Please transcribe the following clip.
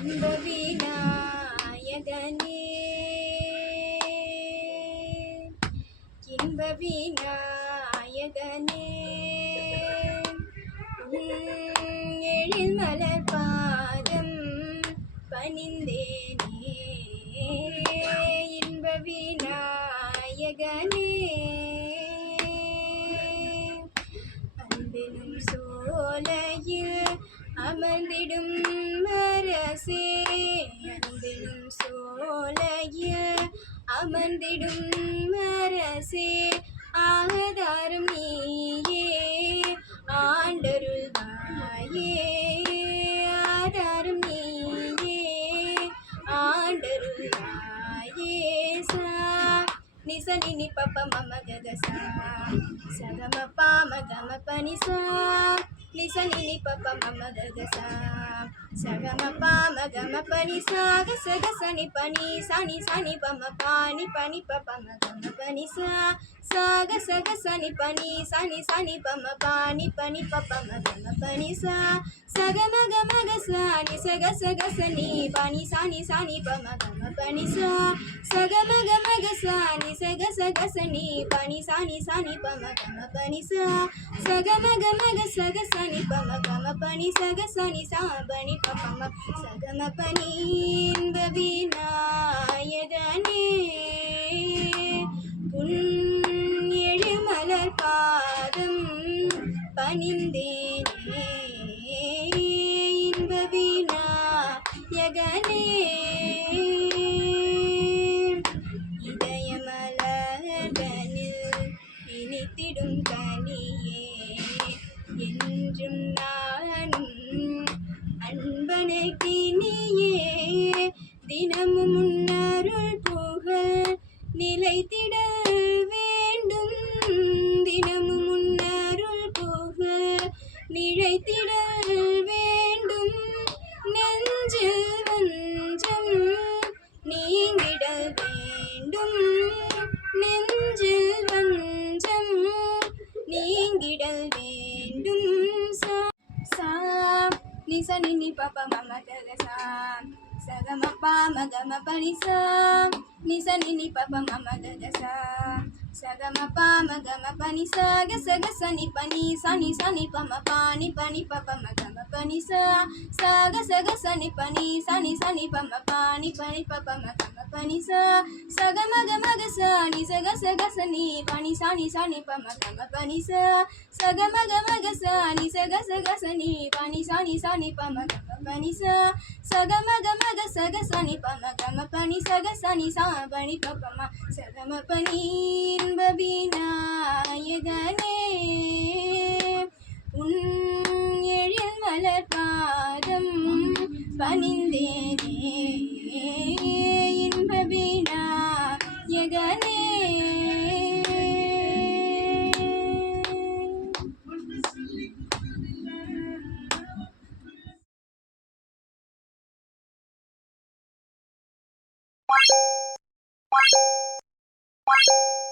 இன்ப விநாயகனே இன்ப விநாயகனே எழில் மலர் பாதம் பணிந்தேனே. இன்ப விநாயகனே அன்பெனும் சோலையில் அமர்ந்திடும் அரசேந்திடும் சோலைய அமர்ந்திடும் அரசே ஆதாரம் நீயே ஆண்டருள் தாயே ஆதாரம் நீயே ஆண்டருள் தாயே சா. நிசனி நி பப்ப மம ககசா சகம பாம கம பனிசா லிசன் இனி பப்பம் அம்மதகசா சகமப்பா மகம பனி சாக சக சனி பனி சனி சனி பம பானி பனி பப்பம் மகம பனி சா சாக சக சனி பனி சனி சனி பம பானி பனி பப்பம் மகம பனி சா சக மக மக சானி சக சக சனி பனி சானி சானி பம கம பனி சா சக மக மக சானி சக சக சனி பனி சானி சானி பம கம பனி சா சக மக மக சக ச సని పమ గమ పని సా సగమ గమ గ సగ సని పమ గమ పని సగ సని సా పని పపమ సగమ పని ఇంద விநாயகனே உன் எழிமலர் பாதம் பணிந்தேனே இன்ப விநாயகனே இதயமலர்தனில் இனித்திடும் கனியே அன்பனக்கினியே தினமும் நிச நினி பப மம கக சா சகம பாம கம பனி சா நிச நினி பப மம கக சா சகம பாம கம பனி சா கச கச நி பனி சனி சனி பம பானி பனி பப ம கம பனி சா சா கச கச நி பனி சனி சனி பம பானி பனி பப ம கம பனி சா சகம கம கச நி ச கச கச நி பனி சனி சனி பம கம பனி சா சகம கம கச நி ச கச கச நி பனி சனி சனி பம கம பனி சா சகம கம இன்ப விநாயகனே உன் எழில் மலர் பாதம் பணிந்தேனே இன்ப விநாயகனே Thank you.